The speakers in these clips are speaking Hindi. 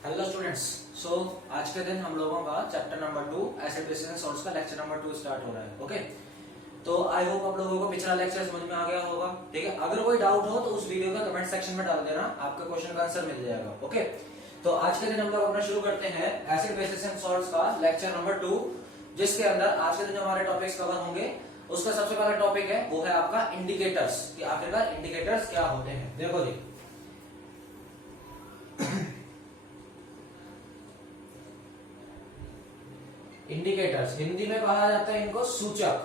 Hello students. आज के दिन हम लोगों का chapter number 2 acid basis and salts का लेक्चर नंबर 2 स्टार्ट हो रहा है। ओके, तो आई होप आप लोगों को पिछला लेक्चर समझ में आ गया होगा। ठीक है, अगर कोई डाउट हो तो उस वीडियो का कमेंट सेक्शन में डाल देना, आपके क्वेश्चन का आंसर मिल जाएगा। ओके, तो आज के दिन हम लोग अपना शुरू करते हैं एसिड बेसिस एंड सॉल्ट्स का लेक्चर नंबर 2, जिसके अंदर आज के दिन जो हमारे टॉपिक्स कवर होंगे उसका सबसे पहला टॉपिक है वो है आपका इंडिकेटर्स, कि आखिरकार इंडिकेटर्स क्या होते हैं। देखो जी, इंडिकेटर्स हिंदी में कहा जाता है इनको सूचक,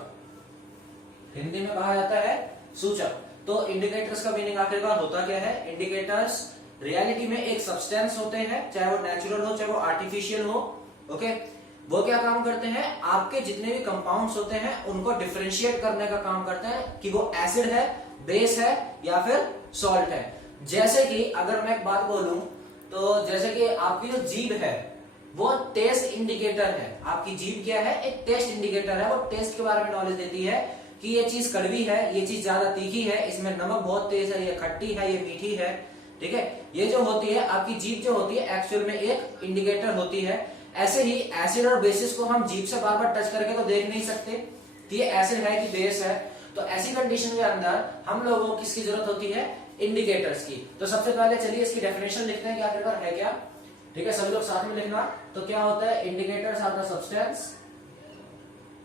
हिंदी में कहा जाता है सूचक। तो इंडिकेटर्स का मीनिंग आखिरकार होता क्या है? इंडिकेटर्स रियलिटी में एक सब्सटेंस होते हैं, चाहे वो नेचुरल हो चाहे वो आर्टिफिशियल हो। ओके, वो क्या काम करते हैं? आपके जितने भी कंपाउंड्स होते हैं उनको डिफरेंशिएट करने का काम करते हैं कि वो एसिड है, बेस है या फिर सॉल्ट है। जैसे कि अगर मैं एक बात बोलूं तो जैसे कि आपकी जो जीभ है वो टेस्ट इंडिकेटर है। आपकी जीभ क्या है? एक टेस्ट इंडिकेटर है। वो टेस्ट के बारे में नॉलेज देती है कि ये चीज कड़वी है, ये चीज ज्यादा तीखी है, इसमें नमक बहुत तेज है, ये खट्टी है, ये मीठी है। ठीक है, ये जो होती है आपकी जीभ जो होती है एक्चुअल में एक इंडिकेटर होती है। ऐसे ही एसिड और बेसिस को हम जीभ से बार बार टच करके तो देख नहीं सकते कि ये एसिड है कि बेस है। तो ऐसी कंडीशन के अंदर हम लोगों को किसकी जरूरत होती है? इंडिकेटर्स की। तो सबसे पहले चलिए इसकी डेफिनेशन लिखते हैं कि आखिरकार है क्या। ठीक है, सभी लोग साथ में लिखना। तो क्या होता है? Indicators are the substance,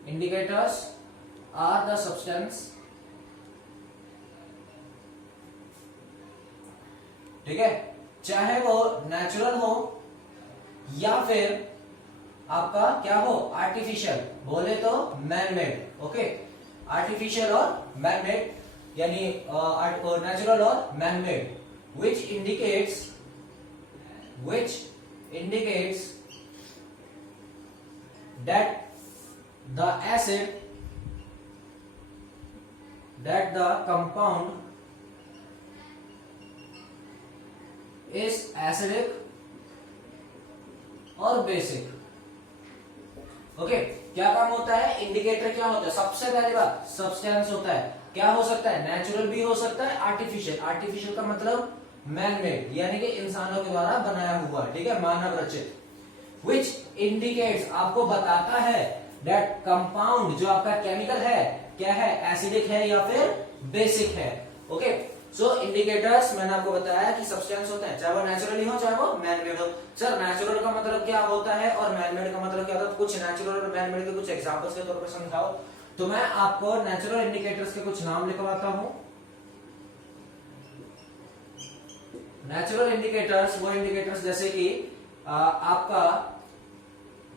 indicators are the substance, ठीक है, चाहे वो नेचुरल हो या फिर आपका क्या हो? आर्टिफिशियल, बोले तो मैन मेड। ओके, आर्टिफिशियल और मैन मेड, यानी नेचुरल और man made, which indicates that the compound is acidic और बेसिक। ओके, क्या काम होता है? इंडिकेटर क्या होता है? सबसे पहली बात सब्सटेंस होता है। क्या हो सकता है? नेचुरल भी हो सकता है, आर्टिफिशियल। आर्टिफिशियल का मतलब मैन मेड, यानी कि इंसानों के द्वारा बनाया हुआ। ठीक है, मानव रचित। विच इंडिकेट्स, आपको बताता है दैट कंपाउंड, जो आपका केमिकल है क्या है? एसिडिक है या फिर बेसिक है। ओके, सो इंडिकेटर्स मैंने आपको बताया कि सब्सटेंस होते हैं, चाहे वो नेचुरली हो चाहे वो मैन मेड हो। सर नेचुरल का मतलब क्या होता है और मैन मेड का मतलब क्या होता है? कुछ नेचुरल और मैन मेड के कुछ एग्जांपल्स के तौर पर समझाओ। तो मैं आपको नेचुरल इंडिकेटर्स के कुछ नाम लिखवाता हूं। नेचुरल इंडिकेटर्स वो इंडिकेटर्स जैसे कि आपका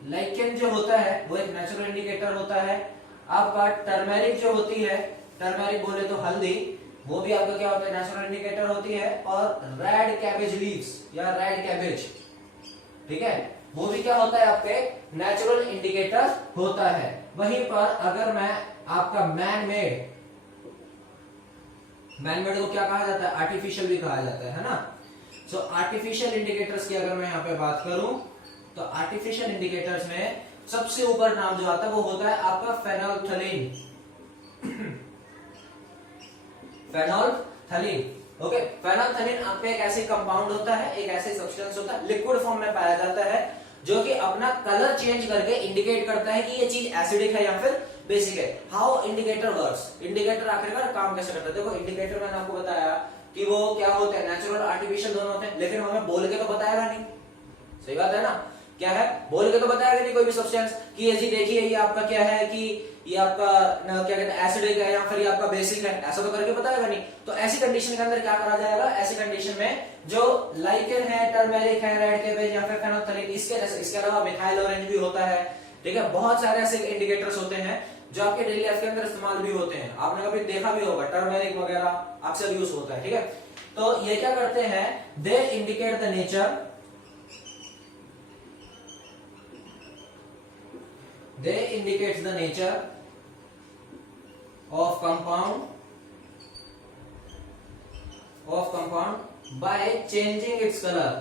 लाइकेन जो होता है वो एक नेचुरल इंडिकेटर होता है। आपका टर्मेरिक जो होती है, टर्मेरिक बोले तो हल्दी, वो भी आपका क्या होता है? नेचुरल इंडिकेटर होती है। और रेड कैबेज लीव्स या रेड कैबेज, ठीक है, वो भी क्या होता है? आपके नेचुरल इंडिकेटर होता है। वहीं पर अगर मैं आपका मैन मेड को क्या कहा जाता है? आर्टिफिशियल भी कहा जाता है ना। सो आर्टिफिशियल इंडिकेटर्स की अगर मैं यहाँ पे बात करूं तो आर्टिफिशियल इंडिकेटर्स में सबसे ऊपर नाम जो आता है वो होता है आपका फेनोल्फ्थलीन। फेनोल्फ्थलीन, ओके, फेनोल्फ्थलीन आपका एक ऐसे कंपाउंड होता है, एक ऐसे सब्सटेंस होता है, लिक्विड फॉर्म में पाया जाता है, जो कि अपना कलर चेंज करके इंडिकेट करता है कि ये चीज एसिडिक है या फिर बेसिक है। हाउ इंडिकेटर वर्क्स, इंडिकेटर आखिरकार काम कैसे करता है? देखो, इंडिकेटर मैंने आपको बताया कि वो क्या होते हैं? नेचुरल आर्टिफिशियल दोनों होते हैं, लेकिन हमें बोल के तो बताएगा नहीं। सही बात है ना? क्या है? बोल के तो बताएगा नहीं कोई भी सब्सटेंस कि ये जी देखिए ये आपका क्या है, कि ये आपका क्या कहते हैं एसिडिक है या फिर ये आपका बेसिक है, ऐसा तो करके बताएगा नहीं। तो ऐसी कंडीशन के अंदर क्या करा जाएगा? ऐसी कंडीशन में जो लाइकेन है, टर्मेरिक है, रेड कैबेज या फिर फेनोल्फ्थलीन, इसके अलावा मिथाइल ऑरेंज भी होता है। ठीक है, बहुत सारे ऐसे इंडिकेटर्स होते हैं जो आपके डेली लाइफ के अंदर इस्तेमाल भी होते हैं। आपने कभी देखा भी होगा, टर्मेरिक वगैरह अक्सर यूज होता है। ठीक है, तो ये क्या करते हैं? They indicate the nature, they indicates the nature of compound by changing its color,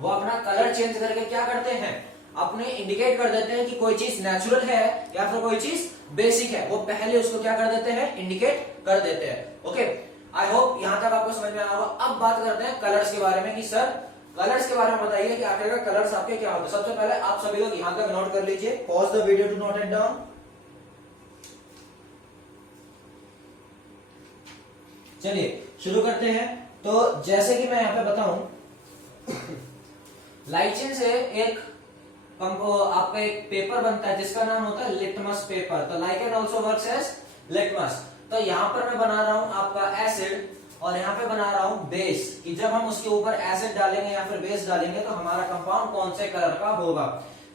वो अपना कलर चेंज करके क्या करते हैं? अपने इंडिकेट कर देते हैं कि कोई चीज नेचुरल है या फिर कोई चीज बेसिक है। वो पहले उसको क्या कर देते हैं? इंडिकेट कर देते हैं। ओके, आई होप यहां तक आपको समझ में आया होगा। अब बात करते हैं कलर्स के बारे में कि सर कलर्स के बारे में बताइए कि आखिरकार कलर्स आपके क्या होते हैं। सबसे पहले आप सभी लोग यहां तक नोट कर लीजिए, pause the video to note it down. चलिए शुरू करते हैं। तो जैसे कि मैं यहां पे बताऊं, लाइचिन से एक आपका एक पेपर बनता है जिसका नाम होता है लिटमस पेपर। तो lichen also works as litmus. तो यहां पर मैं बना रहा हूं आपका एसिड और यहां पे बना रहा हूं बेस, कि जब हम उसके ऊपर एसिड डालेंगे या फिर बेस डालेंगे तो हमारा कंपाउंड कौन से कलर का होगा।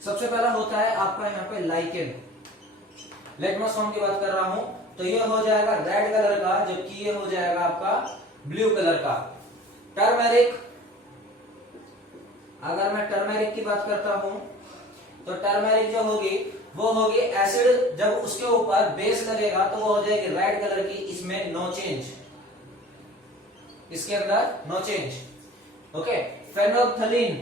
सबसे पहला होता है आपका यहाँ पे लाइकेन। लिटमस फॉर्म की बात कर रहा हूं तो ये हो जाएगा रेड कलर का, जबकि ये हो जाएगा आपका ब्लू कलर का। टर्मेरिक, अगर मैं टर्मेरिक की बात करता हूं तो टर्मेरिक जो होगी वो होगी एसिड, जब उसके ऊपर बेस लगेगा तो वो हो जाएगी रेड कलर की। इसमें नो चेंज, इसके अंदर नो चेंज। ओके, फेनोल्फथलीन,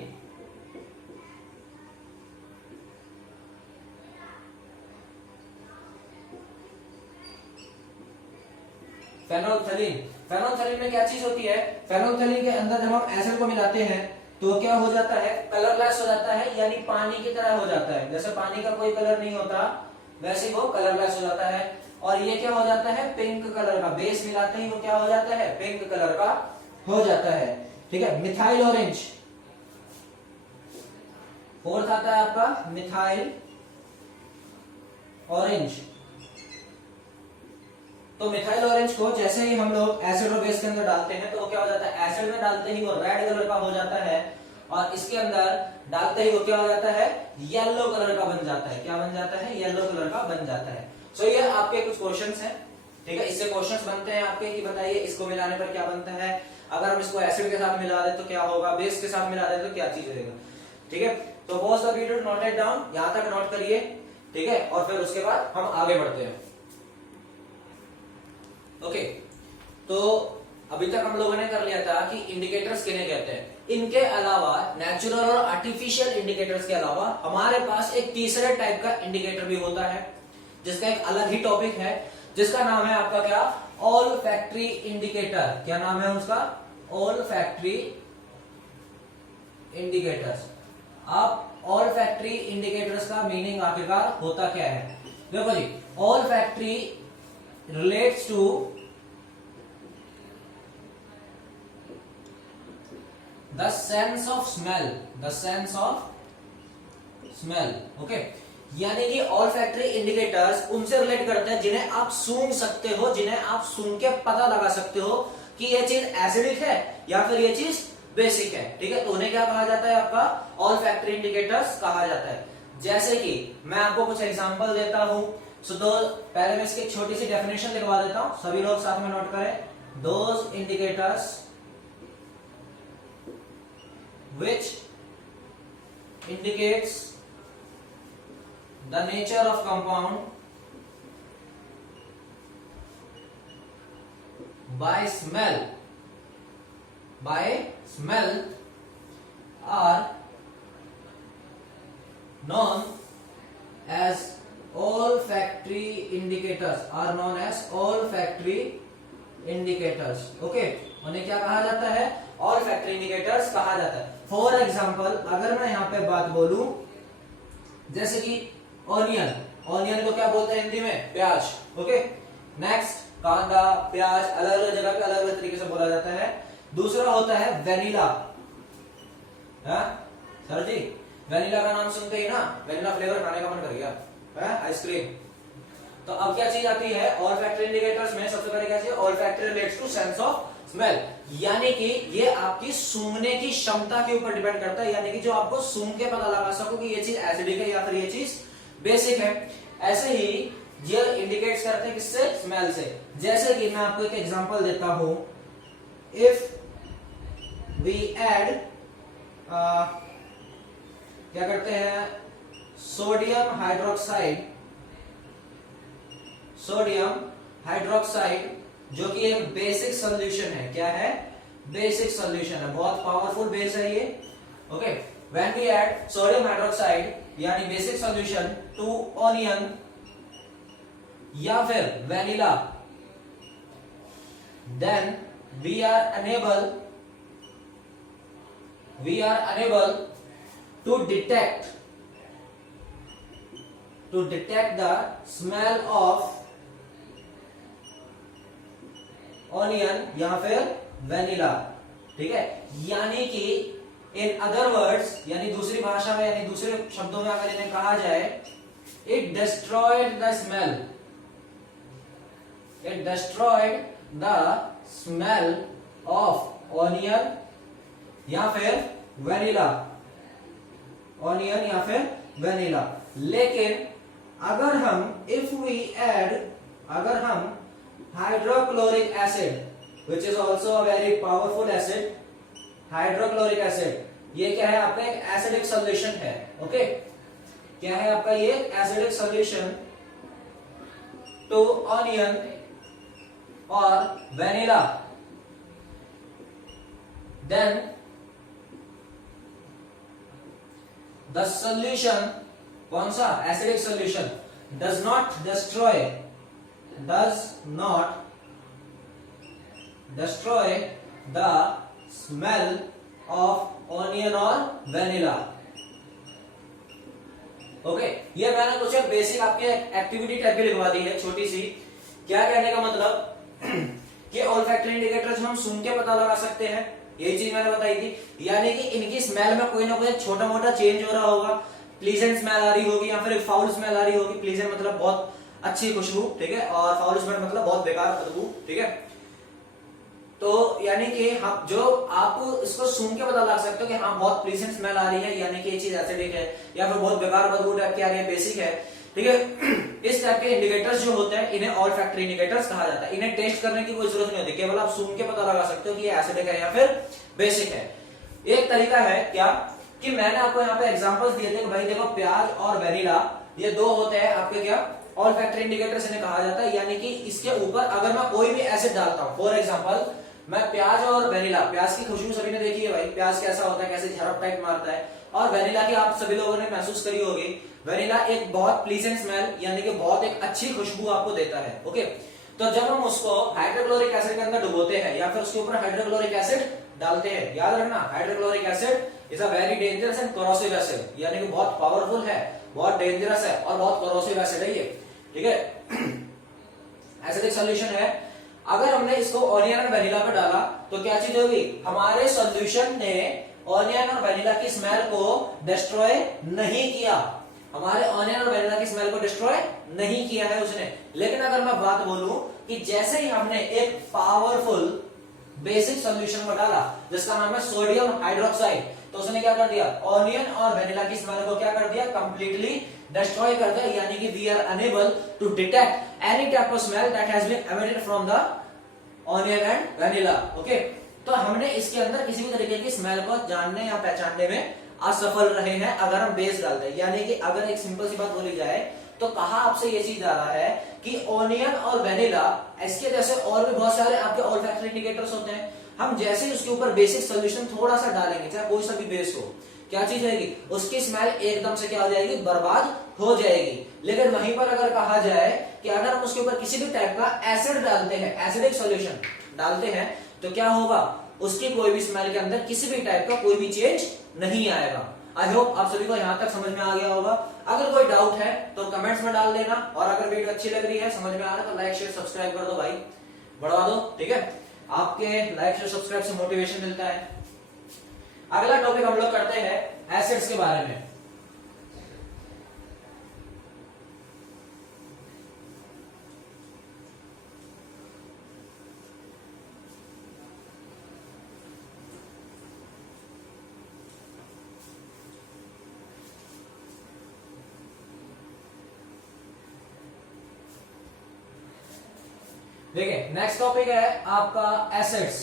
फेनोल्फथलीन, फेनोल्फथलीन में क्या चीज होती है, फेनोल्फथलीन के अंदर जब हम एसिड को मिलाते हैं तो क्या हो जाता है, कलरलेस हो जाता है, यानी पानी की तरह हो जाता है। जैसे पानी का कोई कलर नहीं होता वैसे वो कलरलेस हो जाता है। और ये क्या हो जाता है, पिंक कलर का। बेस मिलाते ही वो क्या हो जाता है, पिंक कलर का हो जाता है। ठीक है, मिथाइल ऑरेंज, फोर्थ आता है आपका मिथाइल ऑरेंज। तो मिथाइल ऑरेंज को जैसे ही हम लोग एसिड और बेस के अंदर डालते हैं तो वो क्या हो जाता है, एसिड में डालते ही वो रेड कलर का हो जाता है और इसके अंदर डालते ही वो क्या हो जाता है, येलो कलर का बन जाता है। क्या बन जाता है, येलो कलर का बन जाता है। सो ये आपके कुछ क्वेश्चंस हैं। ठीक है, इससे क्वेश्चंस बनते हैं आपके कि बताइए इसको मिलाने पर क्या बनता है, अगर हम इसको एसिड के साथ मिला दे तो क्या होगा, बेस के साथ मिला दे तो क्या चीज रहेगा। ठीक है, तो pause the video, note it down, यहां तक नोट करिए। ठीक है, और फिर उसके बाद हम आगे बढ़ते हैं। ओके, तो अभी तक हम लोगों ने कर लिया था कि इंडिकेटर्स किन्हें कहते हैं। इनके अलावा नेचुरल और आर्टिफिशियल इंडिकेटर्स के अलावा हमारे पास एक तीसरे टाइप का इंडिकेटर भी होता है जिसका एक अलग ही टॉपिक है, जिसका नाम है आपका क्या, ऑल फैक्ट्री इंडिकेटर। क्या नाम है उसका, ऑल फैक्ट्री इंडिकेटर्स। आप ऑल फैक्ट्री इंडिकेटर्स का मीनिंग आखिरकार होता क्या है, देखो जी, olfactory relates to the sense of smell, the sense of smell. okay, यानी कि ऑल फैक्ट्री इंडिकेटर्स उनसे रिलेट करते हैं जिन्हें आप सूंघ सकते हो, जिन्हें आप सूंघ के पता लगा सकते हो कि ये चीज एसिडिक है या फिर ये चीज बेसिक है। ठीक है, तो उन्हें क्या कहा जाता है, आपका ऑल फैक्ट्री इंडिकेटर्स कहा जाता है। जैसे कि मैं आपको कुछ एग्जांपल देता हूं। तो पहले मैं इसकी एक छोटी सी डेफिनेशन लिखवा देता हूं, सभी लोग साथ में नोट करें। Those indicators which indicates the nature of compound by smell are known as olfactory indicators, are known as olfactory indicators. Okay, उन्हें क्या कहा जाता है, olfactory indicators कहा जाता है। फॉर एग्जाम्पल अगर मैं यहाँ पे बात बोलूं, जैसे कि ऑनियन, ऑनियन को क्या बोलते हैं हिंदी में, प्याज। ओके, नेक्स्ट कांदा, प्याज, अलग अलग जगह पे अलग अलग तरीके से बोला जाता है। दूसरा होता है वेनिला। सर जी, वेनिला का नाम सुनते ही ना वेनिला फ्लेवर खाने का मन कर गया, आइसक्रीम। तो अब क्या चीज आती है ऑल फैक्ट्री इंडिकेटर्स में, सबसे पहले क्या चीज, olfactory relates to sense of smell, यानी कि ये आपकी सूंघने की क्षमता के ऊपर डिपेंड करता है, यानी कि जो आपको सूंघ के पता लगा सको कि ये चीज एसिडिक है या फिर ये चीज बेसिक है। ऐसे ही ये इंडिकेट्स करते हैं किससे, स्मेल से। जैसे कि मैं आपको एक एग्जांपल देता हूं, इफ वी ऐड क्या करते हैं, सोडियम हाइड्रोक्साइड, सोडियम हाइड्रोक्साइड जो कि एक बेसिक सॉल्यूशन है। क्या है, बेसिक सॉल्यूशन है, बहुत पावरफुल बेस है ये। Okay, when we add sodium hydroxide यानी बेसिक सॉल्यूशन टू ऑनियन या फिर vanilla, then we are unable to detect the smell of onion या फिर वेनिला। ठीक है, यानी कि इन अदर वर्ड्स, यानी दूसरी भाषा में, यानी दूसरे शब्दों में अगर इन्हें कहा जाए, it destroyed the smell of onion या फिर वेनिला, ऑनियन या फिर वेनिला। लेकिन अगर हम hydrochloric acid, which is also a very powerful acid, hydrochloric acid, ये क्या है आपका एक एसिडिक सॉल्यूशन है। ओके, क्या है आपका ये एसिडिक सॉल्यूशन टू ऑनियन और वेनिला, देन द सॉल्यूशन, कौन सा acidic solution, does not destroy the smell of onion और वेनिला। ओके, ये मैंने कुछ बेसिक आपके एक्टिविटी टाइप की लिखवा दी है, छोटी सी। क्या कहने का मतलब कि ऑल्फैक्टरी इंडिकेटर्स हम सुन के पता लगा सकते हैं, यही चीज मैंने बताई थी। यानी कि इनकी स्मेल में कोई ना कोई छोटा मोटा चेंज हो रहा होगा, प्लीजेंट स्मेल आ रही होगी या फिर फाउल स्मेल आ रही होगी। प्लीजेंट मतलब बहुत अच्छी खुशबू, ठीक है, और फाउल स्मेल मतलब बहुत बेकार बदबू। ठीक है, तो यानी कि हम जो आप इसको सुन के पता लगा सकते हो कि हाँ बहुत प्लीजेंट स्मेल आ रही है, यानी कि ये चीज एसिडिक है, या फिर बहुत बेकार बदबू टाइप की आ रही है, बेसिक है। ठीक है, इस टाइप के इंडिकेटर्स जो होते हैं इन्हें ऑल्फैक्टरी इंडिकेटर्स कहा जाता है। इन्हें टेस्ट करने की कोई जरूरत नहीं होती, केवल आप सुन के पता लगा सकते हो कि ये एसिडिक है या फिर बेसिक है। एक तरीका है क्या कि मैंने आपको यहाँ पे एग्जांपल्स दिए थे कि भाई देखो प्याज और वेनिला ये दो होते हैं आपके क्या ऑल्फैक्टरी इंडिकेटर्स इन्हें कहा जाता है। यानी कि इसके ऊपर अगर मैं कोई भी एसिड डालता हूं, फॉर एग्जांपल मैं प्याज और वेनिला, प्याज की खुशबू सभी ने देखी है भाई, प्याज कैसा होता है, कैसे झरप टाइप मारता है, और वेनिला की आप सभी लोगों ने महसूस करी होगी। वेनिला एक बहुत प्लीजेंट स्मेल, यानी कि बहुत एक अच्छी खुशबू आपको देता है। ओके, तो जब हम उसको हाइड्रोक्लोरिक एसिड के अंदर डुबोते हैं या फिर उसके ऊपर हाइड्रोक्लोरिक एसिड डालते हैं, याद रखना hydrochloric acid is a very dangerous and corrosive acid, यानी कि बहुत पावरफुल है, बहुत डेंजरस है और बहुत कोरोसिव एसिड है ये। ठीक है, एसिडिक सॉल्यूशन है। अगर हमने इसको ऑनियन और वेनिला पे डाला तो क्या चीज होगी, हमारे सॉल्यूशन ने ऑनियन और वेनिला की स्मेल को डिस्ट्रॉय नहीं किया, हमारे ऑनियन और वेनिला की स्मेल को डिस्ट्रॉय नहीं किया है उसने। लेकिन अगर मैं बात बोलूं कि जैसे ही हमने एक पावरफुल बेसिक सॉल्यूशन को डाला जिसका नाम है सोडियम हाइड्रोक्साइड, तो उसने क्या कर दिया, ऑनियन और वेनिला की स्मेल को क्या कर दिया, कंप्लीटली डिस्ट्रॉय कर दिया। यानी कि we are unable to detect any type of smell that has been emitted from the onion and vanilla. Okay, तो हमने इसके अंदर किसी भी तरीके की स्मेल को जानने या पहचानने में असफल रहे हैं अगर हम बेस डालते हैं। यानी कि अगर एक सिंपल सी बात बोली जाए तो कहा आपसे ये चीज जा रहा है कि ऑनियन और वेनिला, इसके जैसे और भी बहुत सारे आपके ऑल्फैक्टरी इंडिकेटर्स होते हैं, हम जैसे ही उसके ऊपर बेसिक सॉल्यूशन थोड़ा सा डालेंगे, चाहे कोई सा भी बेस हो, क्या चीज रहेगी, उसकी स्मेल एकदम से क्या हो जाएगी, बर्बाद हो जाएगी। लेकिन वहीं पर अगर कहा जाए कि अगर हम उसके ऊपर किसी भी टाइप का एसिड डालते हैं, एसिडिक सॉल्यूशन डालते हैं, तो क्या होगा, उसकी कोई भी स्मेल के अंदर किसी भी टाइप का कोई भी चेंज नहीं आएगा। आई होप आप सभी को यहां तक समझ में आ गया होगा। अगर कोई डाउट है तो कमेंट्स में डाल देना, और अगर वीडियो अच्छी लग रही है, समझ में आ रहा है, तो लाइक शेयर सब्सक्राइब कर दो भाई, बढ़वा दो। ठीक है, आपके लाइक शेयर सब्सक्राइब से मोटिवेशन मिलता है। अगला टॉपिक हम लोग करते हैं एसिड्स के बारे में। देखिए, नेक्स्ट टॉपिक है आपका एसिड्स।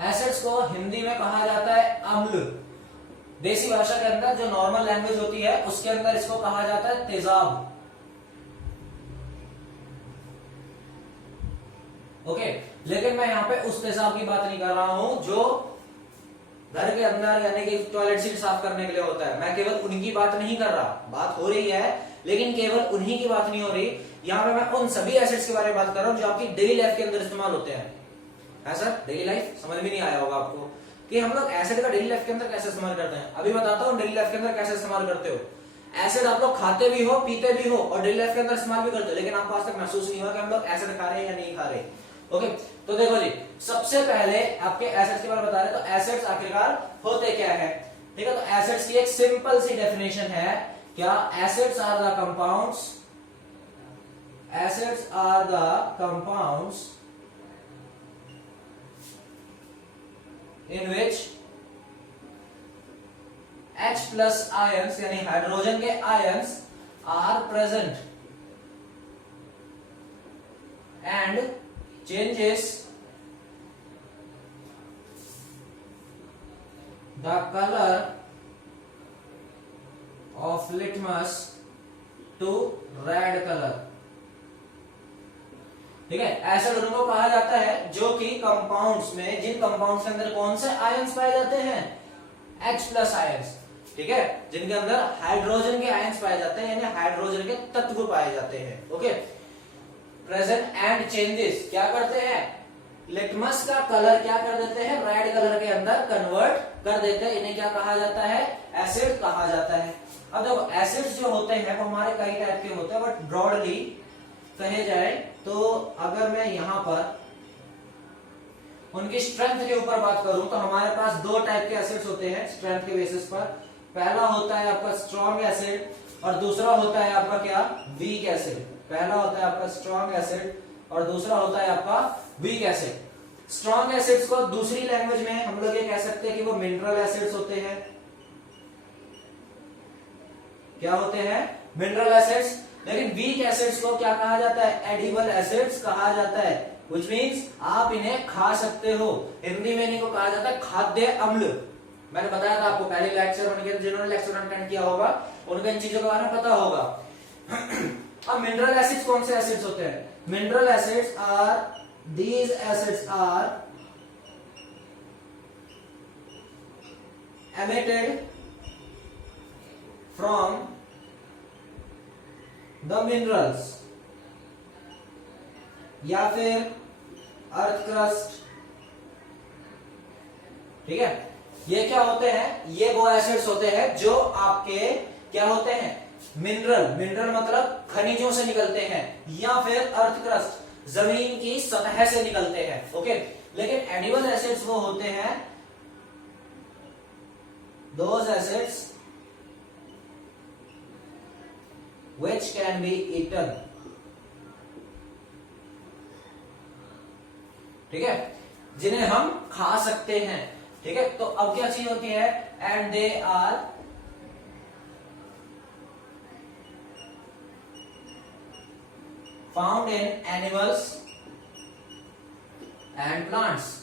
एसिड्स को हिंदी में कहा जाता है अम्ल। देसी भाषा के अंदर जो नॉर्मल लैंग्वेज होती है उसके अंदर इसको कहा जाता है तेजाब। ओके, लेकिन मैं यहाँ पे उस तेजाब की बात नहीं कर रहा हूं जो घर के अंदर यानी कि टॉयलेट सीट साफ करने के लिए होता है। मैं केवल उनकी बात नहीं कर रहा, बात हो रही है लेकिन केवल उन्हीं की बात नहीं हो रही। यहाँ पे मैं उन सभी एसिड्स के बारे में बात कर रहा हूँ जो आपकी डेली लाइफ के अंदर इस्तेमाल होते हैं। है सर, डेली लाइफ समझ में नहीं आया होगा आपको कि हम लोग एसिड का डेली लाइफ के अंदर कैसे इस्तेमाल करते हैं। अभी बताता हूँ डेली लाइफ के अंदर कैसे इस्तेमाल करते हो। एसिड आप लोग खाते भी हो, पीते भी हो और डेली लाइफ के अंदर इस्तेमाल भी करते हो, लेकिन आपको आज तक महसूस नहीं हुआ कि हम लोग एसिड खा रहे हैं या नहीं खा रहे। ओके, तो देखो जी, सबसे पहले आपके एसिड्स के बारे में बता रहे, तो एसिड्स आखिरकार होते क्या है। ठीक है, तो एसिड्स की एक सिंपल सी डेफिनेशन है, क्या, acids are the compounds, acids are the compounds in which H plus ions यानी हाइड्रोजन के ions are present and changes the color of litmus to red color। ठीक है, एसिड उनको कहा जाता है जो कि कंपाउंड्स में, जिन कंपाउंड्स के अंदर कौन से आयंस पाए जाते हैं, H प्लस आयंस। ठीक है, जिनके अंदर हाइड्रोजन के आयंस पाए जाते हैं यानी हाइड्रोजन के तत्व पाए जाते हैं। ओके, प्रेजेंट एंड चेंजेस क्या करते हैं, लिटमस का कलर क्या कर देते हैं, रेड कलर के अंदर कन्वर्ट कर देते हैं। इन्हें क्या कहा जाता है, एसिड कहा जाता है। अब देखो, एसिड्स जो होते हैं वो हमारे कई टाइप के होते हैं, बट ब्रॉडली कहे जाए तो अगर मैं यहां पर उनकी स्ट्रेंथ के ऊपर बात करूं तो हमारे पास दो टाइप के एसिड्स होते हैं स्ट्रेंथ के बेसिस पर। पहला होता है आपका स्ट्रॉन्ग एसिड और दूसरा होता है आपका क्या, वीक एसिड। पहला होता है आपका स्ट्रॉन्ग एसिड और दूसरा होता है आपका वीक एसिड। स्ट्रॉन्ग एसिड्स को दूसरी लैंग्वेज में हम लोग ये कह सकते हैं कि वो मिनरल एसिड्स होते हैं। क्या होते हैं, मिनरल एसिड्स। लेकिन वीक एसिड्स को क्या कहा जाता है, एडिबल एसिड्स कहा जाता है, व्हिच मींस आप इन्हें खा सकते हो। हिंदी में इनको कहा जाता है खाद्य अम्ल। मैंने बताया था आपको पहले लेक्चर, उनके जिन्होंने लेक्चर अटेंड किया होगा उनको इन चीजों के बारे में पता होगा। अब मिनरल एसिड्स कौन से एसिड्स होते हैं, mineral acids are, these acids are emitted from the minerals या फिर अर्थ क्रस्ट। ठीक है, ये क्या होते हैं, ये वो एसिड्स होते हैं जो आपके क्या होते हैं, मिनरल, मिनरल मतलब खनिजों से निकलते हैं या फिर अर्थ क्रस्ट जमीन की सतह से निकलते हैं। ओके, लेकिन एडिबल एसिड्स वो होते हैं those acids which can be eaten। ठीक है, जिन्हें हम खा सकते हैं। ठीक है, तो अब क्या चीज होती है, and they are found in animals and plants.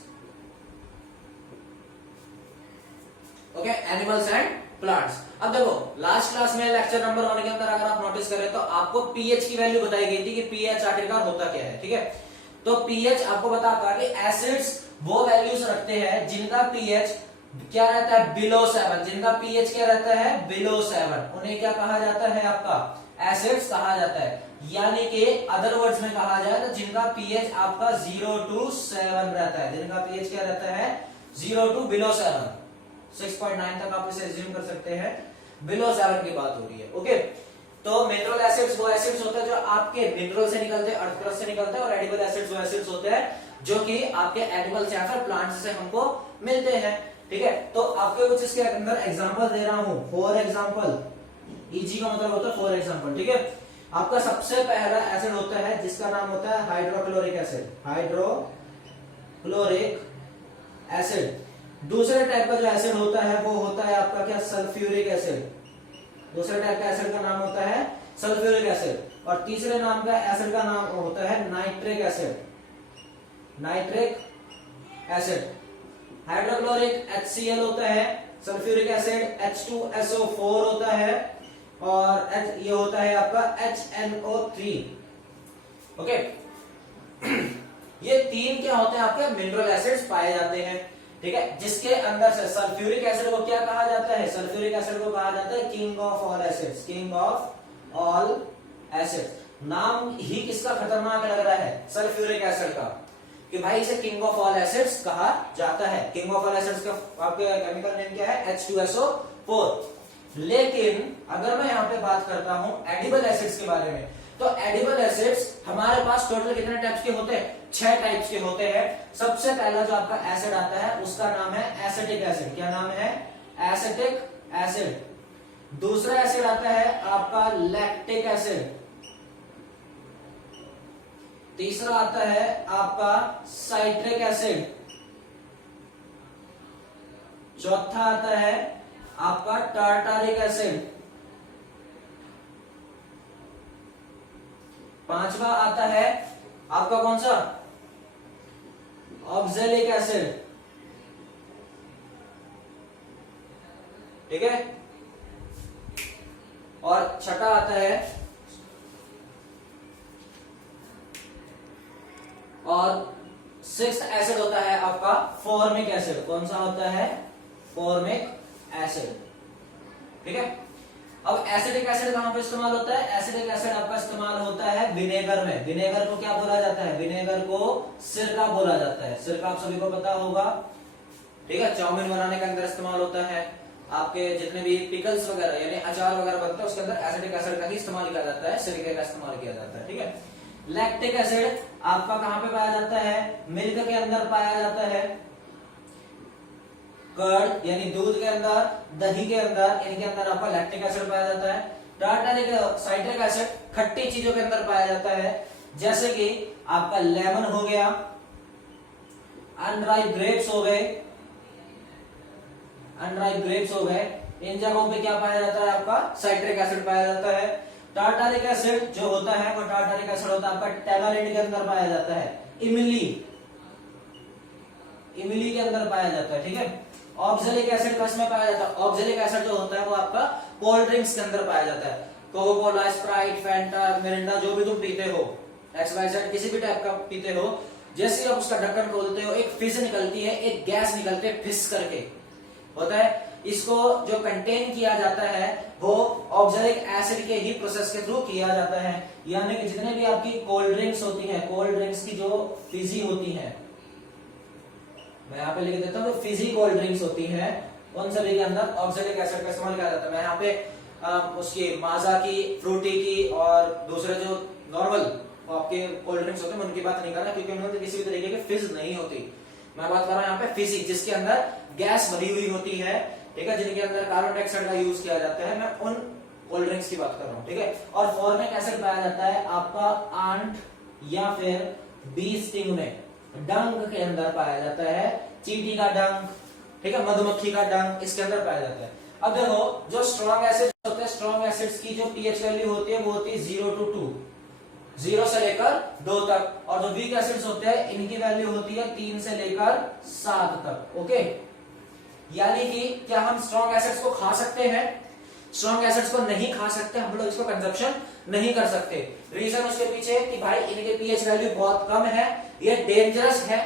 Okay, animals and plants. अब देखो, लास्ट क्लास में लेक्चर नंबर 1 के अंदर अगर आप नोटिस करें तो आपको पीएच की वैल्यू बताई गई थी कि पीएच आखिरकार होता क्या है। ठीक है, तो पीएच आपको बताता कि एसिड्स वो वैल्यूज रखते हैं जिनका पीएच क्या रहता है, बिलो 7। जिनका पीएच क्या रहता है, बिलो 7, उन्हें क्या कहा जाता है, आपका एसिड्स कहा जाता है। यानी कि अदर वर्ड्स में कहा जाए तो जिनका पीएच आपका 0 to 7 रहता है, जिनका पीएच क्या रहता है, 0 to below 7, 6.9 तक आप इसे एज्यूम कर सकते हैं, बिलो 7 की बात हो रही है। ओके, तो मिनरल एसिड्स वो एसिड्स होते हैं जो आपके मिनरल से निकलते हैं, अर्थ क्रस्ट से निकलते हैं, और एडिबल एसिड्स वो एसिड्स होते हैं जो कि आपके एनिमल्स या फिर प्लांट्स से हमको मिलते हैं। ठीक है, तो आपको कुछ इसके अंदर एग्जांपल दे रहा हूं। फॉर एग्जांपल, ईजी का मतलब होता है फॉर एग्जांपल। ठीक है, आपका सबसे पहला एसिड होता है जिसका नाम होता है हाइड्रोक्लोरिक एसिड, हाइड्रोक्लोरिक एसिड। दूसरे टाइप का जो एसिड होता है वो होता है आपका क्या, सल्फ्यूरिक एसिड। दूसरे टाइप का एसिड का नाम होता है सल्फ्यूरिक एसिड। और तीसरे नाम का एसिड का नाम होता है nitric acid, nitric acid. Hydrochloric HCl होता है, सल्फ्यूरिक एसिड H2SO4 होता है, और ये होता है आपका HNO3। ओके, ये तीन क्या होते हैं, आपके मिनरल एसिड्स पाए जाते हैं। ठीक है, जिसके अंदर से सल्फ्यूरिक एसिड को क्या कहा जाता है, सल्फ्यूरिक एसिड को कहा जाता है king of all acids, king of all acids. नाम ही किसका खतरनाक लग रहा है, सल्फ्यूरिक एसिड का, कि भाई इसे किंग ऑफ ऑल एसिड्स कहा जाता है। किंग ऑफ ऑल एसिड्स का आपके केमिकल नेम क्या है, H2SO4। लेकिन अगर मैं यहाँ पे बात करता हूं एडिबल एसिड्स के बारे में, तो एडिबल एसिड्स हमारे पास टोटल कितने टाइप्स के होते हैं, 6 टाइप्स के होते हैं। सबसे पहला जो आपका एसिड आता है उसका नाम है एसिटिक एसिड। क्या नाम है, एसिटिक एसिड। दूसरा एसिड आता है आपका लैक्टिक एसिड। तीसरा आता है आपका साइट्रिक एसिड। चौथा आता है आपका टार्टारिक एसिड। पांचवा आता है आपका कौन सा, ऑक्जेलिक एसिड। ठीक है, और छठा आता है, और सिक्स्थ एसिड होता है आपका फॉर्मिक एसिड। कौन सा होता है, फॉर्मिक एसिड। ठीक है, अब एसिडिक एसिड कहां पे इस्तेमाल होता है, एसिडिक एसिड आपका इस्तेमाल होता है विनेगर में। विनेगर को क्या बोला जाता है, विनेगर को सिरका बोला जाता है। सिरका आप सभी को पता होगा, ठीक है, चाउमीन बनाने के अंदर इस्तेमाल होता है। आपके जितने भी पिकल्स वगैरह यानी अचार वगैरह बनता है उसके अंदर एसिडिक एसिड का ही इस्तेमाल किया जाता है, सिरके का इस्तेमाल किया जाता है। ठीक है, लैक्टिक एसिड आपका कहां पे पाया जाता है, मिल्क के अंदर पाया जाता है, कर्ड यानी दूध के अंदर, दही के अंदर, इनके अंदर आपका लैक्टिक एसिड पाया जाता है। टार्टारिक साइट्रिक एसिड खट्टी चीजों के अंदर पाया जाता है, जैसे कि आपका लेमन हो गया, अनराइप ग्रेप्स हो गए, अनराइप ग्रेप्स हो गए, इन जगहों पे क्या पाया जाता है, आपका साइट्रिक एसिड पाया जाता है। टार्टारिक एसिड जो होता है वो टार्टारिक एसिड होता है आपका टैमारिंड के अंदर पाया जाता है, इमली, इमली के अंदर पाया जाता है। ठीक है, ऑक्जेलिक एसिड किसमें पाया जाता है, ऑक्जेलिक एसिड जो होता है वो आपका कोल्ड ड्रिंक्स के अंदर पाया जाता है। Coca Cola, Sprite, Fanta, Mirinda, जो भी तुम पीते हो, XYZ किसी भी टाइप का पीते हो, जैसे आप उसका ढक्कन खोलते हो एक फिज निकलती है, एक गैस निकलती है, फिस करके होता है। इसको जो कंटेन किया जाता है वो ऑक्जेलिक एसिड के ही प्रोसेस के थ्रू किया जाता है। यानी कि जितने भी आपकी कोल्ड ड्रिंक्स होती हैं, कोल्ड ड्रिंक्स की जो फिजी होती हैं, मैं यहाँ पे लिख देता हूँ, फिजी कोल्ड ड्रिंक्स होती हैं, उन सभी के अंदर ऑक्जेलिक एसिड का इस्तेमाल किया जाता है। मैं यहाँ पे उसकी माजा की, फ्रूटी की और दूसरे जो नॉर्मल आपके कोल्ड ड्रिंक्स होते हैं उनकी बात नहीं कर रहा, क्योंकि उनमें किसी भी तरीके की फिज नहीं होती। मैं बात कर रहा हूँ यहाँ पे फिजी, जिसके अंदर गैस भरी हुई होती है, ठीक है, जिनके अंदर कार्बन डाइऑक्साइड का यूज किया जाता है, मैं उन कोल्ड ड्रिंक्स की बात कर रहा हूँ। ठीक है, और फॉर्मिक एसिड पाया जाता है आपका आंट या फिर बी स्टिंग में, डंक के अंदर पाया जाता है, चींटी का डंक, ठीक है, मधुमक्खी का डंक, इसके अंदर पाया जाता है। अब देखो जो स्ट्रॉन्ग एसिड्स होते हैं, स्ट्रॉन्ग एसिड्स की जो पीएच वैल्यू होती है वो होती है 0 to 2, 0 से लेकर 2 तक, और जो वीक एसिड्स होते हैं इनकी वैल्यू होती है 3 से लेकर 7 तक। ओके, यानी कि क्या हम स्ट्रॉन्ग एसिड्स को खा सकते हैं, स्ट्रॉन्ग एसिड्स को नहीं खा सकते, हम लोग इसको कंजप्शन नहीं कर सकते। रीजन उसके पीछे कि भाई इनके पीएच वैल्यू बहुत कम है, ये डेंजरस है,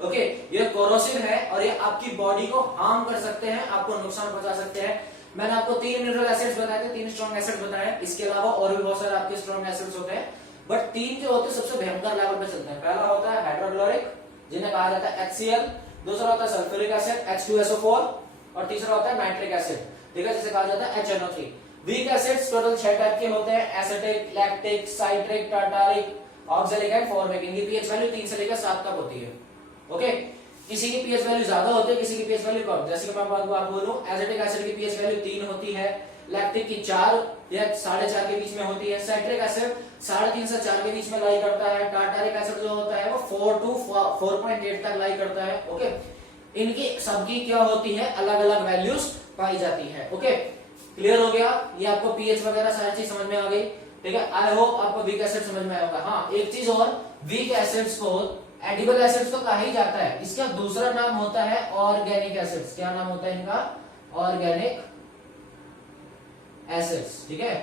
ओके, ये कोरोसिव है और ये आपकी बॉडी को हार्म कर सकते हैं, आपको नुकसान पहुंचा सकते हैं। मैंने आपको 3 मिनरल एसिड्स बताए थे, 3 स्ट्रॉन्ग एसिड्स बताए, इसके अलावा और भी बहुत सारे आपके स्ट्रॉन्ग एसिड्स होते हैं, बट 3 जो होते हैं सबसे भयंकर लेवल पे चलते हैं। पहला होता है हाइड्रोक्लोरिक, जिन्हें कहा जाता है HCl, दूसरा होता है सल्फ्यूरिक एसिड H2SO4, और तीसरा होता है नाइट्रिक एसिड, ठीक है, जिसे कहा जाता है HNO3। Weak acids total 6 type के होते हैं, acetic, lactic, citric, tartaric, oxalic and formic. इनकी पीएच वैल्यू 3 से लेकर 7 तक होती है। ओके, किसी की पीएच वैल्यू ज्यादा होती है, किसी की पीएच वैल्यू कम। जैसे कि मैं बात बोलूं, एसिटिक एसिड की पीएच वैल्यू 3 होती है, लैक्टिक की 4 या 4.5 के बीच में होती है, साइट्रिक एसिड 3.5 से 4 के बीच में लाई करता है, टार्टारिक एसिड जो होता है वो 4 to 4.8 तक लाई करता है। ओके, इनकी सबकी क्या होती है, अलग अलग वैल्यूज पाई जाती है। ओके, क्लियर हो गया, ये आपको पीएच वगैरह सारी चीज समझ में आ गई। ठीक है, आई होप आपको वीक एसिड समझ में आया होगा। हाँ, एक चीज और, वीक एसिड्स को एडिबल एसिड्स तो कहा ही जाता है, इसका दूसरा नाम होता है ऑर्गेनिक एसिड्स। क्या नाम होता है इनका, ऑर्गेनिक एसिड्स। ठीक है,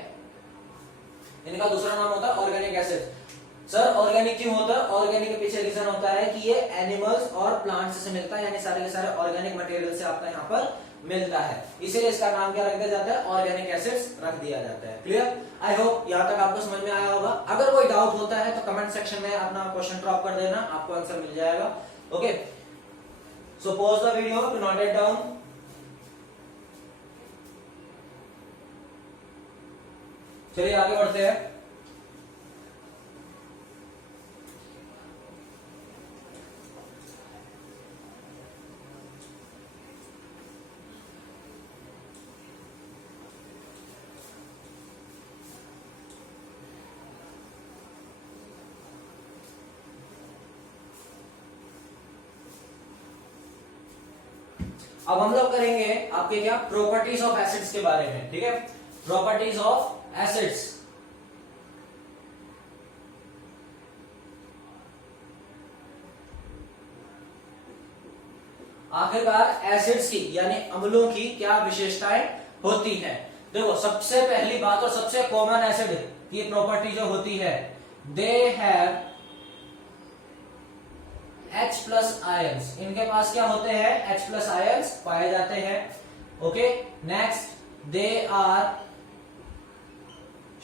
इनका दूसरा नाम होता है ऑर्गेनिक एसिड्स। सर ऑर्गेनिक क्यों होता है, ऑर्गेनिक के पीछे रीजन होता है कि ये एनिमल्स और प्लांट्स से मिलता है, यानी सारे के सारे ऑर्गेनिक मटेरियल से आपका यहाँ पर मिलता है, इसीलिए इसका नाम क्या रख दिया जाता है, ऑर्गेनिक एसिड्स रख दिया जाता है। क्लियर? आई होप यहाँ तक आपको समझ में आया होगा। अगर कोई डाउट होता है तो कमेंट सेक्शन में अपना क्वेश्चन ड्रॉप कर देना, आपको आंसर मिल जाएगा। Okay, so pause the video to note it down. चलिए आगे बढ़ते हैं। अब हम लोग करेंगे आपके क्या, प्रॉपर्टीज ऑफ एसिड्स के बारे में। ठीक है, प्रॉपर्टीज ऑफ एसिड्स। आखिरकार एसिड्स की यानी अम्लों की क्या विशेषताएं होती है। देखो, सबसे पहली बात और सबसे कॉमन एसिड की प्रॉपर्टी जो होती है, दे हैव H+ आयंस। इनके पास क्या होते हैं, H+ आयंस पाए जाते हैं। Okay, next, they are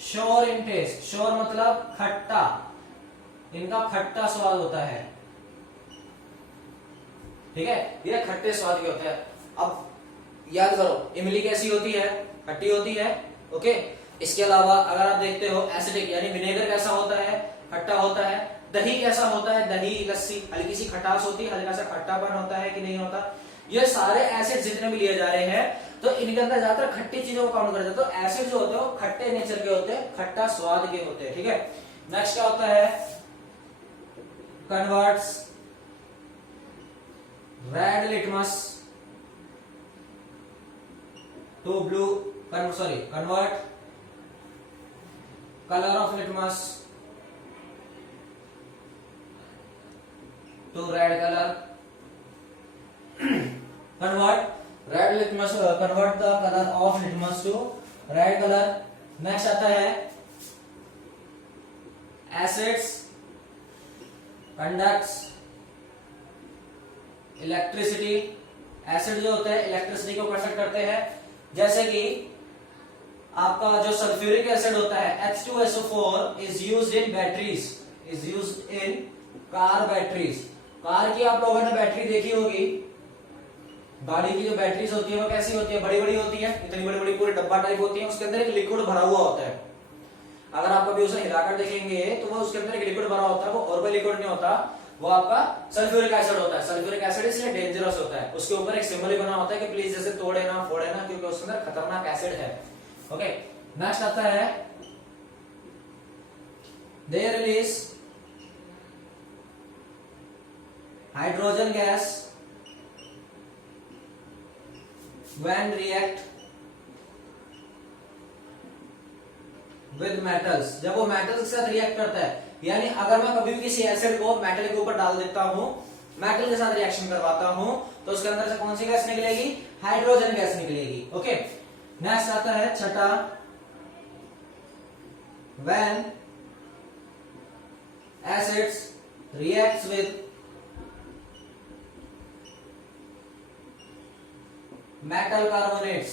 sour in taste. Sour मतलब खट्टा, इनका खट्टा स्वाद होता है। ठीक है, ये खट्टे स्वाद के होते हैं। अब याद करो, इमली कैसी होती है, खट्टी होती है। ओके, इसके अलावा अगर आप देखते हो एसिडिक यानी विनेगर कैसा होता है, खट्टा होता है। दही कैसा होता है, दही लस्सी हल्की सी खटास होती है, हल्का सा खट्टापन होता है कि नहीं होता। ये सारे एसिड जितने भी लिए जा रहे हैं तो इनके अंदर ज्यादातर खट्टी चीजों को काउंट करते हैं। तो एसिड जो होते हैं वो खट्टे नेचर के होते हैं, खट्टा स्वाद के होते हैं। ठीक है, नेक्स्ट क्या होता है, converts red litmus to blue, convert colour of litmus to red color. convert the color of litmus to red color. next आता है acids conducts electricity. एसिड जो होते हैं इलेक्ट्रिसिटी को कंडक्ट करते हैं। जैसे कि आपका जो सल्फ्यूरिक एसिड होता है H2SO4 is used in batteries, is used in car batteries. Car की आप लोगों ने बैटरी देखी होगी, गाड़ी की जो बैटरीज होती है वो कैसी होती है, बड़ी बड़ी होती है, इतनी बड़ी बड़ी पूरे डब्बा टाइप होती है, उसके अंदर एक लिक्विड भरा हुआ होता है। अगर आप कभी उसे हिलाकर देखेंगे तो वो उसके अंदर एक लिक्विड भरा होता है, वो और कोई लिक्विड नहीं होता, वो आपका सल्फ्यूरिक एसिड होता है। सल्फ्यूरिक एसिड इसलिए डेंजरस होता है, उसके ऊपर एक सिंबल बना होता है कि प्लीज जैसे तोड़े ना फोड़े ना, क्योंकि उसके अंदर खतरनाक एसिड है। ओके, नेक्स्ट आता है they release hydrogen gas when react with metals। जब वो मेटल्स के साथ रिएक्ट करता है, यानी अगर मैं कभी भी किसी एसिड को मेटल के ऊपर डाल देता हूं, मेटल के साथ रिएक्शन करवाता हूं, तो उसके अंदर से कौन सी गैस निकलेगी, हाइड्रोजन गैस निकलेगी। ओके, नेक्स्ट आता है छठा, when acids reacts with metal carbonates,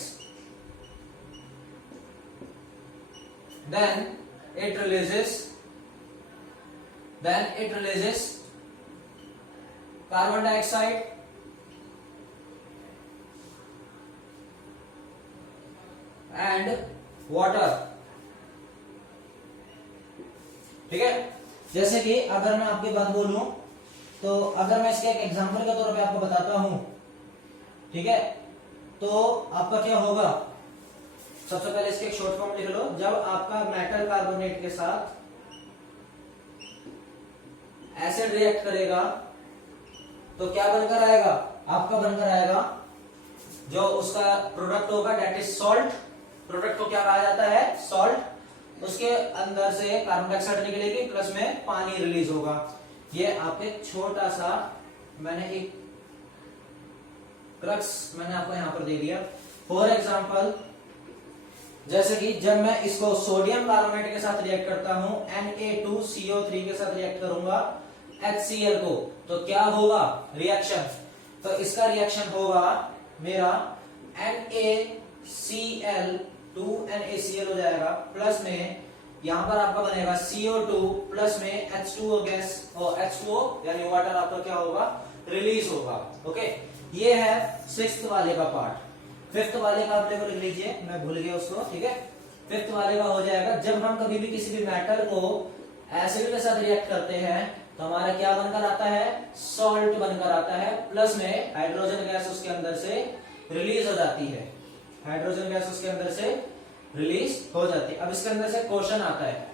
then it releases carbon dioxide and water। ठीक है, जैसे कि अगर मैं आपकी बात बोलूं तो अगर मैं इसके एक एग्जांपल के तौर पे आपको बताता हूं, ठीक है, तो आपका क्या होगा, सबसे पहले इसके एक शॉर्ट फॉर्म लिख लो। जब आपका मेटल कार्बोनेट के साथ एसिड रिएक्ट करेगा तो क्या बनकर आएगा, आपका बनकर आएगा जो उसका प्रोडक्ट होगा, डेट इज सॉल्ट। प्रोडक्ट को क्या कहा जाता है, सॉल्ट। उसके अंदर से कार्बन डाइऑक्साइड निकलेगी, प्लस में पानी रिलीज होगा। ये आप एक छोटा सा मैंने एक क्रक्स मैंने आपको यहां पर दे दिया। फॉर एग्जाम्पल, जैसे कि जब मैं इसको सोडियम कार्बोनेट के साथ रिएक्ट करता हूं, Na2CO3 के साथ रिएक्ट करूंगा HCl को, तो क्या होगा रिएक्शन, तो इसका रिएक्शन होगा मेरा NaCl 2NaCl हो जाएगा, प्लस में यहां पर आपका बनेगा CO2 प्लस में H2O गैस और H2O यानी वाटर आपका क्या होगा, रिलीज होगा। ओके, ये है सिक्स्थ वाले का पार्ट। फिफ्थ वाले का आप लिख लीजिए, मैं भूल गया उसको, ठीक है। फिफ्थ वाले का हो जाएगा, जब हम कभी भी किसी भी मेटल को एसिड के साथ रिएक्ट करते हैं तो हमारा क्या बनकर आता है, सॉल्ट बनकर आता है, प्लस में हाइड्रोजन गैस उसके अंदर से रिलीज हो जाती है, हाइड्रोजन गैस उसके अंदर से रिलीज हो जाती है। अब इसके अंदर से क्वेश्चन आता है,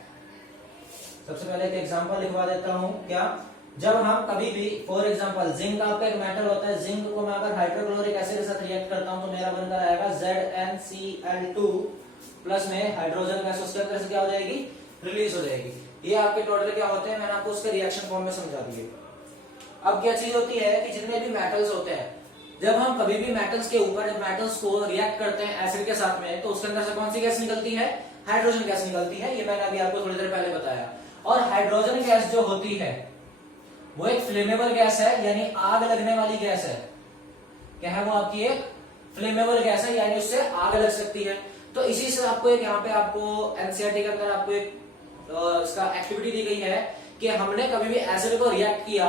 सबसे पहले एक एग्जांपल लिखवा देता हूं। क्या, जब हम कभी भी फॉर एग्जांपल जिंक आपका एक मेटल होता है, जिंक को मैं अगर हाइड्रोक्लोरिक एसिड के साथ रिएक्ट करता हूं तो मेरा बनकर आएगा ZnCl2 प्लस में हाइड्रोजन गैस उसके अंदर से क्या हो जाएगी, रिलीज हो जाएगी। ये आपके टोटल क्या होते हैं, मैंने आपको उसके रिएक्शन फॉर्म में समझा दिए। अब क्या चीज होती है कि जितने भी मेटल्स होते हैं, जब हम कभी भी मेटल्स के ऊपर मेटल्स को रिएक्ट करते हैं एसिड के साथ में, तो उसके अंदर से कौन सी गैस निकलती है, हाइड्रोजन गैस निकलती है। ये मैंने अभी आपको थोड़ी देर पहले बताया। और हाइड्रोजन गैस जो होती है वो एक फ्लेमेबल गैस है, यानी आग लगने वाली गैस है। क्या है वो, आपकी एक फ्लेमेबल गैस है, यानी उससे आग लग सकती है। तो इसी से आपको एक यहाँ पे आपको एनसीईआरटी के अंदर आपको एक इसका एक्टिविटी दी गई है कि हमने कभी भी एसिड को रिएक्ट किया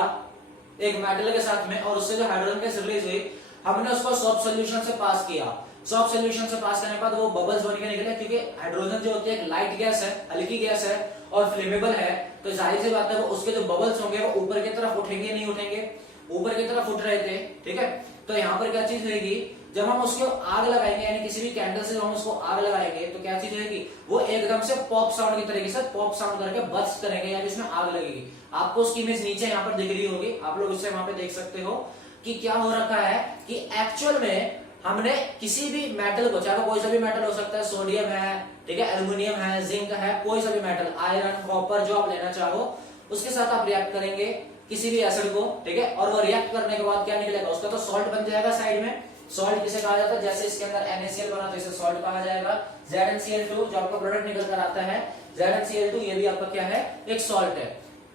एक मेटल के साथ में और उससे जो हाइड्रोजन गैस रिलीज हुई, हमने उसको सॉफ्ट सॉल्यूशन से पास किया। सॉफ्ट सॉल्यूशन से पास करने के बाद वो बबल्स बन के निकले, क्योंकि हाइड्रोजन जो होती है एक लाइट गैस है, हल्की गैस है और फ्लेमेबल है, तो जाहिर सी बात है वो उसके जो बबल्स होंगे वो ऊपर की तरफ उठेंगे, नहीं उठेंगे, ऊपर की तरफ उठ रहे थे, ठीक है। तो यहाँ पर क्या चीज होगी, जब हम उसको आग लगाएंगे, यानी किसी भी कैंडल से हम उसको आग लगाएंगे तो क्या चीज होगी, वो एकदम से पॉप साउंड की तरीके से पॉप साउंड करके बर्स्ट करेंगे, यानी इसमें आग लगेगी। आपको उसकी इमेज नीचे यहाँ पर दिख रही होगी, आप लोग उससे वहां पे देख सकते हो कि क्या हो रखा है कि एक्चुअल में हमने किसी भी मेटल को, चाहे कोई सा भी मेटल हो सकता है, सोडियम है, ठीक है, एल्यूमिनियम है, जिंक है, कोई सा भी मेटल, आयरन, कॉपर, जो आप लेना चाहो उसके साथ आप रिएक्ट करेंगे किसी भी एसिड को, ठीक है। और वो रिएक्ट करने के बाद क्या निकलेगा, उसका तो सॉल्ट बन जाएगा साइड में। सॉल्ट किसे कहा जाता है, जैसे इसके अंदर NaCl बना तो इसे सॉल्ट कहा जाएगा। ZnCl2 जो आपका प्रोडक्ट निकल कर आता है, ZnCl2 ये भी आपका क्या है, एक सॉल्ट है,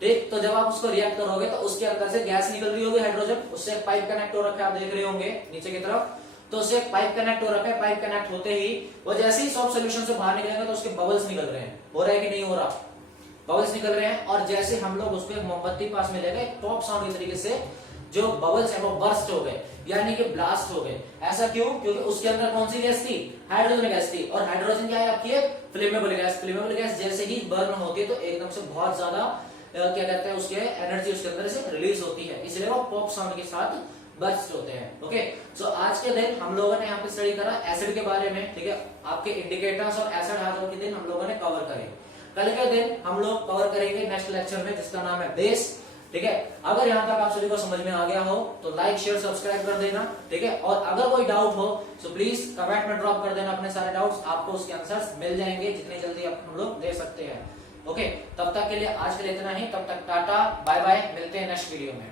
ठीक। तो जब आप उसको रिएक्ट करोगे तो उसके अंदर से गैस निकल रही होगी हाइड्रोजन, उससे एक पाइप कनेक्ट हो रखा है, आप देख रहे होंगे नीचे की तरफ, तो उससे एक पाइप कनेक्ट हो रखा है। पाइप कनेक्ट होते ही वो जैसे ही सॉफ्ट सॉल्यूशन से बाहर निकलेंगे तो उसके बबल्स निकल रहे हैं, हो रहा है कि नहीं हो रहा, बबल्स निकल रहे हैं। और जैसे हम लोग उसको एक मोमबत्ती पास में ले गए, पॉप साउंड की तरीके से जो बबल्स है वो बर्स्ट हो गए, यानी कि ब्लास्ट हो गए। ऐसा क्यों, क्योंकि उसके अंदर कौन सी गैस थी, हाइड्रोजन गैस थी। और हाइड्रोजन क्या है आपकी, एक फ्लेमेबल गैस। फ्लेमेबल गैस जैसे ही बर्न होती है तो एकदम से बहुत ज्यादा क्या कहते हैं, उसके एनर्जी उसके अंदर से रिलीज होती है, इसलिए वो पॉप साउंड के साथ बर्स्ट होते हैं। ओके, सो आज के दिन हम लोगों ने यहाँ पे स्टडी करा एसिड के बारे में, ठीक है। आपके इंडिकेटर्स और एसिड हाइड्रो के दिन हम लोगों ने कवर करे। कल के दिन हम लोग कवर करेंगे नेक्स्ट लेक्चर में, जिसका नाम है बेस, ठीक है। अगर यहाँ तक आप सभी को समझ में आ गया हो तो लाइक शेयर सब्सक्राइब कर देना, ठीक है। और अगर कोई डाउट हो तो प्लीज कमेंट में ड्रॉप कर देना अपने सारे डाउट्स, आपको उसके आंसर्स मिल जाएंगे जितनी जल्दी हम लोग दे सकते हैं। ओके, तब तक के लिए आज के लिए इतना ही, तब तक टाटा बाय बाय, मिलते हैं नेक्स्ट वीडियो में।